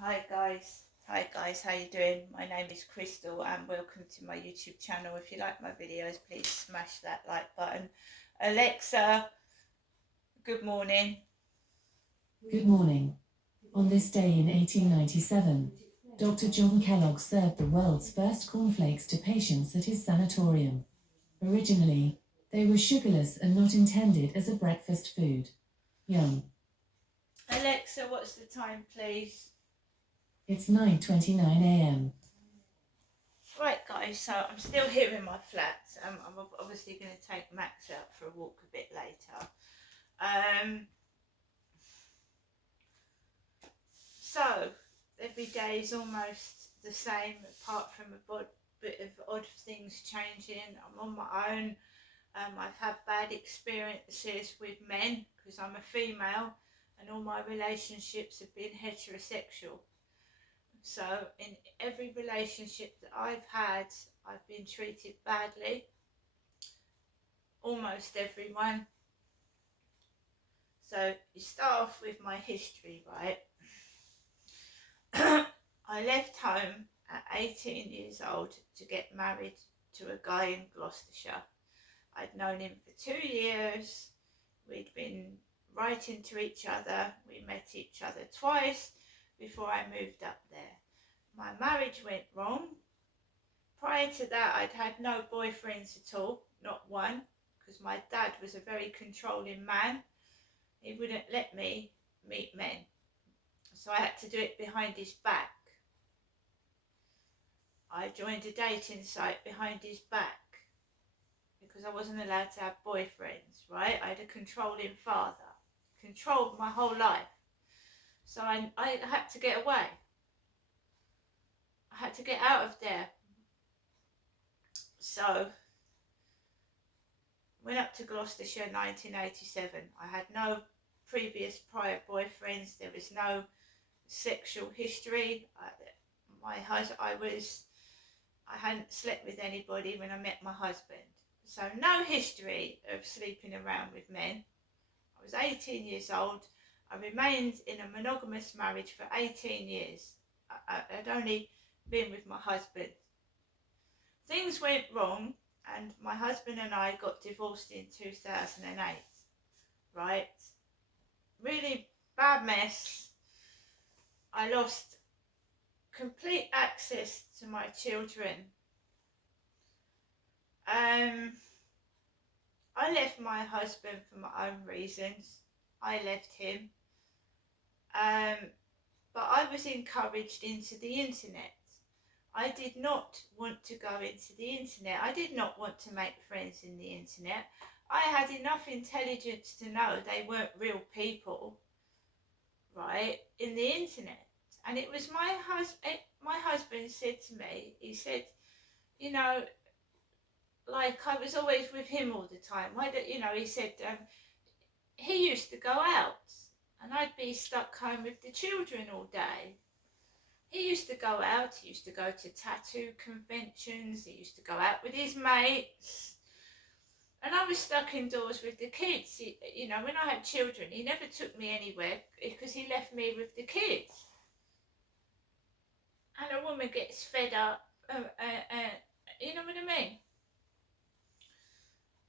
Hi guys, how you doing? My name is Crystal and welcome to my YouTube channel. If you like my videos, please smash that like button. Alexa, good morning. Good morning. On this day in 1897, Dr. John Kellogg served the world's first cornflakes to patients at his sanatorium. Originally, they were sugarless and not intended as a breakfast food. Yum. Alexa, what's the time, please? It's 9:29 a.m. Right guys, so I'm still here in my flat. I'm obviously going to take Max out for a walk a bit later. So every day is almost the same, apart from a bit of odd things changing. I'm on my own. I've had bad experiences with men because I'm a female, and all my relationships have been heterosexual. So in every relationship that I've had, I've been treated badly. Almost everyone. So you start off with my history, right? I left home at 18 years old to get married to a guy in Gloucestershire. I'd known him for 2 years. We'd been writing to each other. We met each other twice before I moved up there. My marriage went wrong. Prior to that, I'd had no boyfriends at all, not one, because my dad was a very controlling man. He wouldn't let me meet men. So I had to do it behind his back. I joined a dating site behind his back because I wasn't allowed to have boyfriends, right? I had a controlling father, controlled my whole life. So I had to get away. I had to get out of there. So went up to Gloucestershire in 1987. I had no previous prior boyfriends. There was no sexual history. I hadn't slept with anybody when I met my husband. So no history of sleeping around with men. I was 18 years old. I remained in a monogamous marriage for 18 years. I'd only been with my husband. Things went wrong and my husband and I got divorced in 2008. Right? Really bad mess. I lost complete access to my children. I left my husband for my own reasons. I left him. But I was encouraged into the internet. I did not want to go into the internet. I did not want to make friends in the internet. I had enough intelligence to know they weren't real people, right, in the internet. And it was my husband said to me, he said, you know, like I was always with him all the time. Why don't, he said, he used to go out and I'd be stuck home with the children all day. He used to go out, he used to go to tattoo conventions, he used to go out with his mates. And I was stuck indoors with the kids. When I had children, he never took me anywhere because he left me with the kids. And a woman gets fed up, you know what I mean?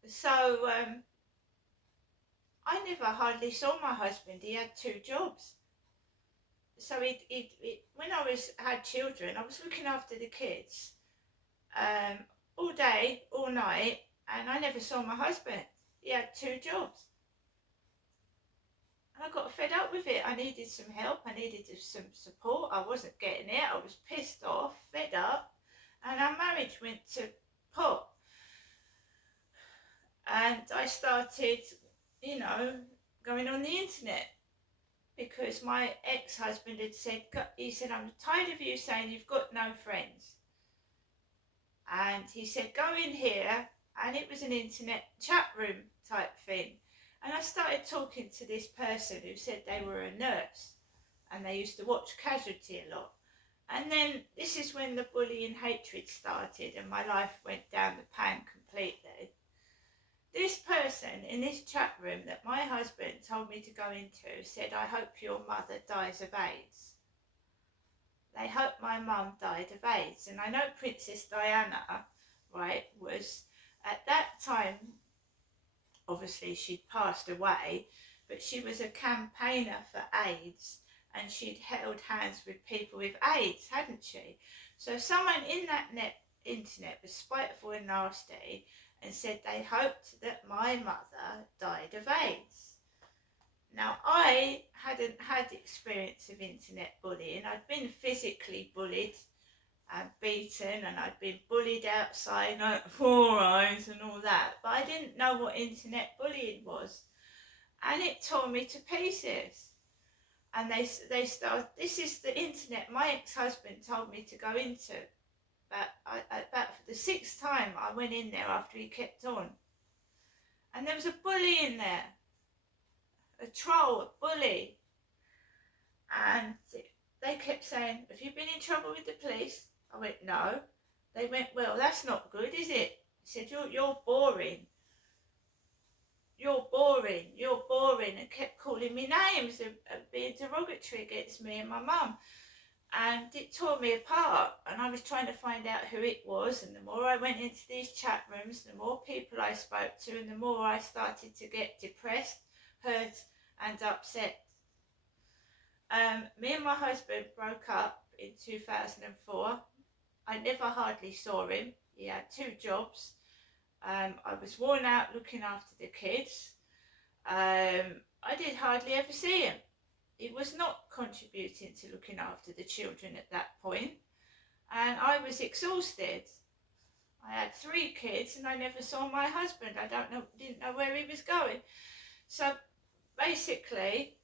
So I never hardly saw my husband. He had 2 jobs. So when I had children, I was looking after the kids all day, all night, and I never saw my husband. He had 2 jobs. And I got fed up with it. I needed some help. I needed some support. I wasn't getting it. I was pissed off, fed up, and our marriage went to pot. And I started, going on the internet because my ex-husband had said, I'm tired of you saying you've got no friends. And he said, go in here, and it was an internet chat room type thing. And I started talking to this person who said they were a nurse and they used to watch Casualty a lot. And then this is when the bullying hatred started and my life went down the pan completely. This person in this chat room that my husband told me to go into said, I hope your mother dies of AIDS. They hope my mum died of AIDS. And I know Princess Diana, right, was at that time, obviously she'd passed away, but she was a campaigner for AIDS and she'd held hands with people with AIDS, hadn't she? So someone in that internet was spiteful and nasty and said they hoped that my mother died of AIDS. Now, I hadn't had experience of internet bullying. I'd been physically bullied and beaten, and I'd been bullied outside, like Four Eyes and all that, but I didn't know what internet bullying was. And it tore me to pieces. And they started, this is the internet my ex-husband told me to go into. About the 6th time I went in there after he kept on. And there was a bully in there. A troll, a bully. And they kept saying, have you been in trouble with the police? I went, no. They went, well, that's not good, is it? He said, you're boring. You're boring, you're boring, and kept calling me names and being derogatory against me and my mum. And it tore me apart, and I was trying to find out who it was, and the more I went into these chat rooms, the more people I spoke to, and the more I started to get depressed, hurt and upset. Me and my husband broke up in 2004. I never hardly saw him. He had 2 jobs. I was worn out looking after the kids. I did hardly ever see him. He was not contributing to looking after the children at that point, and I was exhausted. I had 3 kids and I never saw my husband. Didn't know where he was going. So basically,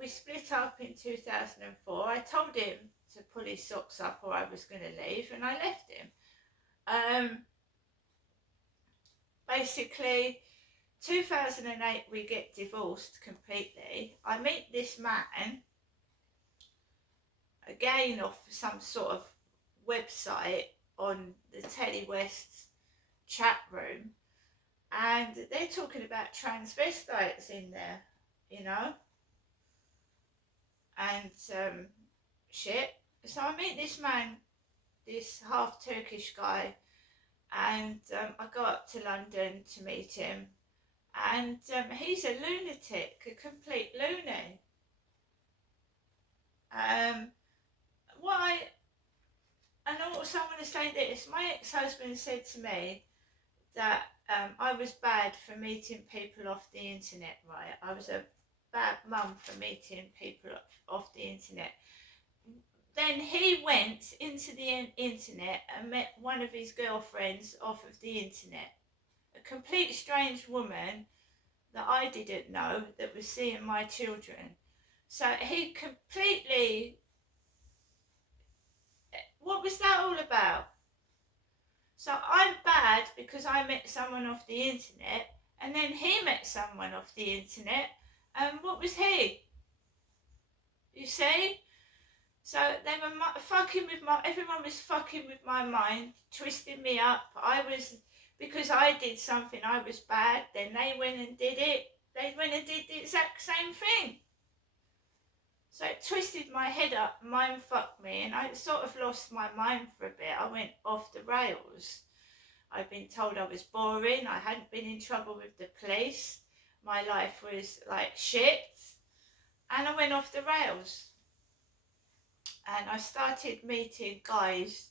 we split up in 2004. I told him to pull his socks up or I was going to leave, and I left him. Basically, 2008 we get divorced completely. I meet this man, again off some sort of website on the Telly West chat room, and they're talking about transvestites in there, you know, and shit. So I meet this man, this half Turkish guy, and I go up to London to meet him, and he's a lunatic, a complete loony. Why? And also I want to say this, my ex-husband said to me that I was bad for meeting people off the internet, right? I was a bad mum for meeting people off the internet. Then he went into the internet and met one of his girlfriends off of the internet. A complete strange woman that I didn't know that was seeing my children. So he completely... What was that all about? So I'm bad because I met someone off the internet, and then he met someone off the internet, and what was he? You see? So they were fucking with everyone was fucking with my mind, twisting me up. Because I did something, I was bad, then they went and did it. They went and did the exact same thing. So it twisted my head up, mind fucked me, and I sort of lost my mind for a bit. I went off the rails. I'd been told I was boring, I hadn't been in trouble with the police, my life was like shit, and I went off the rails. And I started meeting guys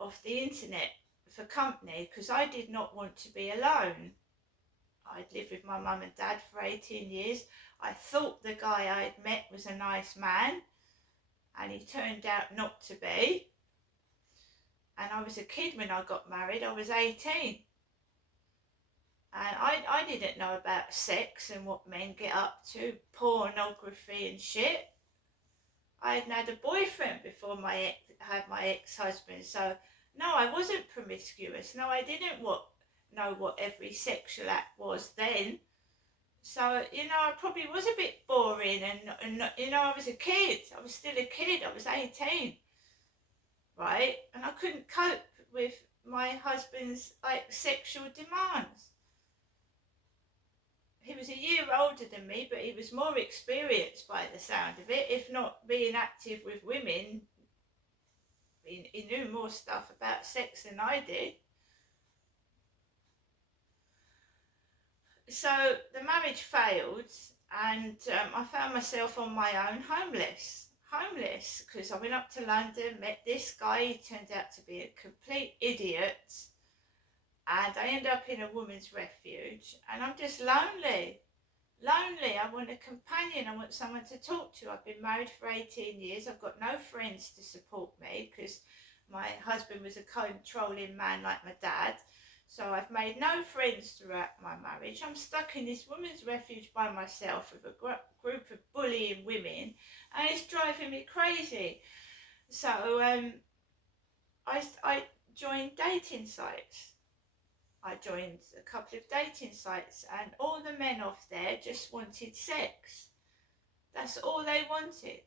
off the internet for company because I did not want to be alone. I'd lived with my mum and dad for 18 years. I thought the guy I'd met was a nice man, and he turned out not to be. And I was a kid when I got married. I was 18. And I didn't know about sex and what men get up to, pornography and shit. I hadn't had a boyfriend before I had my ex-husband, so no, I wasn't promiscuous. No, I didn't know what every sexual act was then. So, you know, I probably was a bit boring, and you know, I was a kid. I was still a kid. I was 18, right? And I couldn't cope with my husband's like sexual demands. he was a year older than me, but he was more experienced by the sound of it. If not being active with women, he knew more stuff about sex than I did. So the marriage failed, and I found myself on my own, homeless because I went up to London, met this guy. He turned out to be a complete idiot, and I end up in a woman's refuge, and I'm just lonely. I want a companion. I want someone to talk to. I've been married for 18 years. I've got no friends to support me because my husband was a controlling man like my dad. So I've made no friends throughout my marriage. I'm stuck in this women's refuge by myself with a group of bullying women, and it's driving me crazy. So I joined dating sites. I joined a couple of dating sites, and all the men off there just wanted sex. That's all they wanted.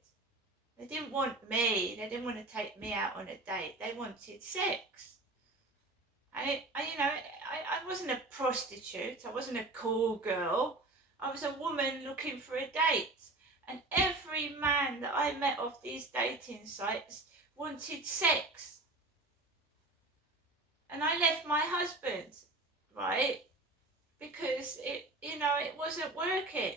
They didn't want me. They didn't want to take me out on a date. They wanted sex. And I wasn't a prostitute. I wasn't a call girl. I was a woman looking for a date. And every man that I met off these dating sites wanted sex. And I left my husband, right? Because it wasn't working.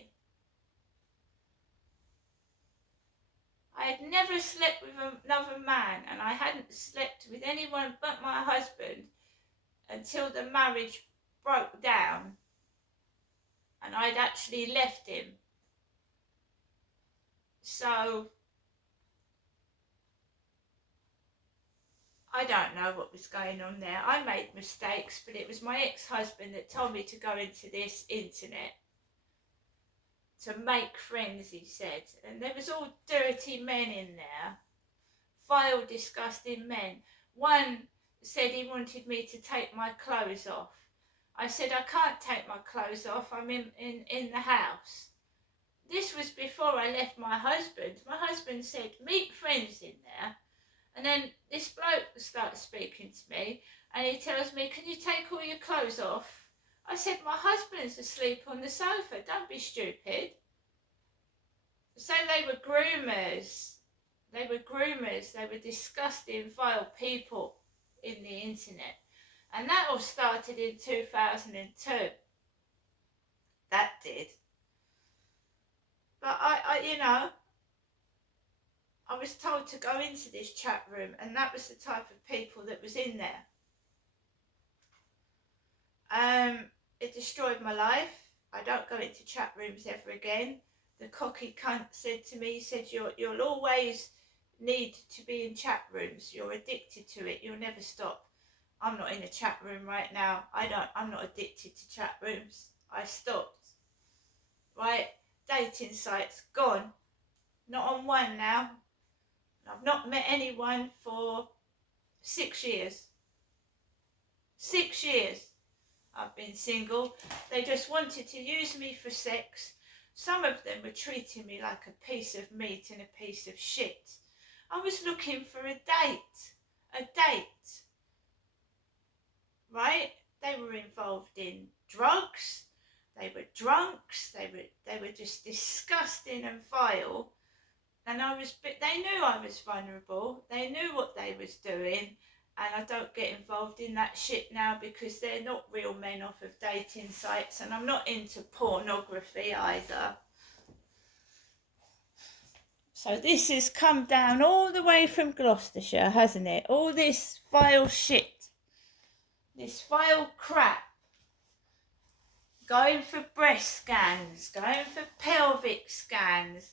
I had never slept with another man, and I hadn't slept with anyone but my husband until the marriage broke down and I'd actually left him. So I don't know what was going on there. I made mistakes, but it was my ex-husband that told me to go into this internet to make friends, he said. And there was all dirty men in there, vile, disgusting men. One said he wanted me to take my clothes off. I said, I can't take my clothes off, I'm in the house. This was before I left my husband. My husband said, meet friends in there. And then this bloke starts speaking to me, and he tells me, can you take all your clothes off? I said, my husband's asleep on the sofa, don't be stupid. So they were groomers. They were disgusting, vile people in the internet. And that all started in 2002. That did. But I was told to go into this chat room, and that was the type of people that was in there. It destroyed my life. I don't go into chat rooms ever again. The cocky cunt said to me, he said, you'll always need to be in chat rooms. You're addicted to it. You'll never stop. I'm not in a chat room right now. I'm not addicted to chat rooms. I stopped. Right? Dating sites, gone. Not on one now. I've not met anyone for 6 years. 6 years I've been single. They just wanted to use me for sex. Some of them were treating me like a piece of meat and a piece of shit. I was looking for a date. Right? They were involved in drugs. They were drunks. They were just disgusting and vile. And they knew I was vulnerable. They knew what they was doing. And I don't get involved in that shit now because they're not real men off of dating sites. And I'm not into pornography either. So this has come down all the way from Gloucestershire, hasn't it? All this vile shit. This vile crap. Going for breast scans. Going for pelvic scans.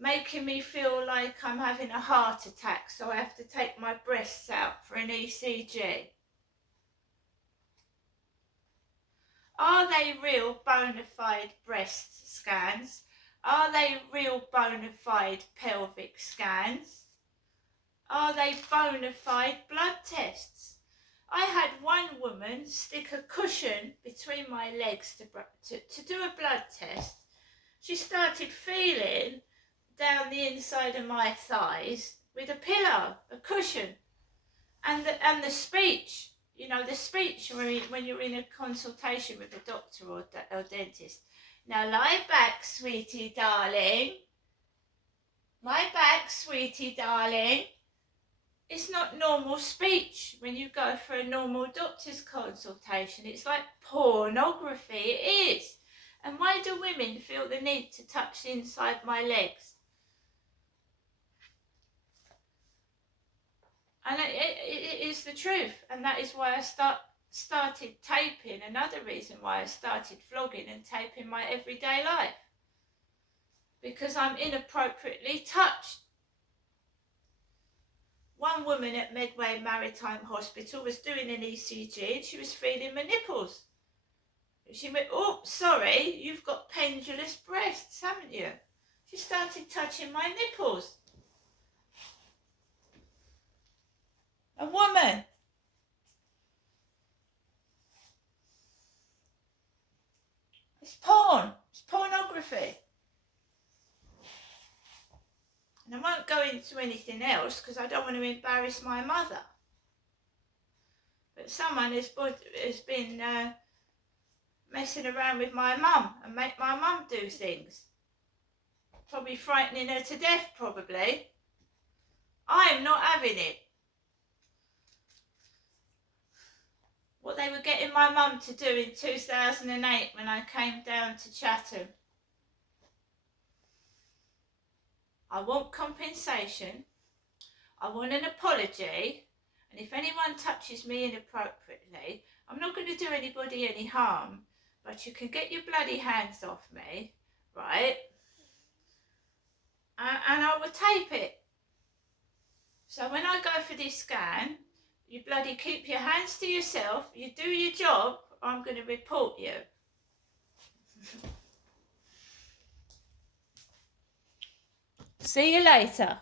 Making me feel like I'm having a heart attack, so I have to take my breasts out for an ECG. Are they real bona fide breast scans? Are they real bona fide pelvic scans? Are they bona fide blood tests? I had one woman stick a cushion between my legs to do a blood test. She started feeling down the inside of my thighs with a pillow, a cushion, and the speech, the speech when you're in a consultation with a doctor or dentist, Now lie back, sweetie darling. Lie back, sweetie darling. It's not normal speech when you go for a normal doctor's consultation. It's like pornography. It is. And why do women feel the need to touch inside my legs? And it is the truth. And that is why I started taping. Another reason why I started vlogging and taping my everyday life. Because I'm inappropriately touched. One woman at Medway Maritime Hospital was doing an ECG and she was feeling my nipples. She went, oh, sorry, you've got pendulous breasts, haven't you? She started touching my nipples. A woman. It's porn. It's pornography. And I won't go into anything else because I don't want to embarrass my mother. But someone has been messing around with my mum and make my mum do things. Probably frightening her to death, probably. I am not having it. What they were getting my mum to do in 2008 when I came down to Chatham. I want compensation. I want an apology. And if anyone touches me inappropriately, I'm not going to do anybody any harm, but you can get your bloody hands off me, right? And I will tape it. So when I go for this scan, you bloody keep your hands to yourself, you do your job, or I'm going to report you. See you later.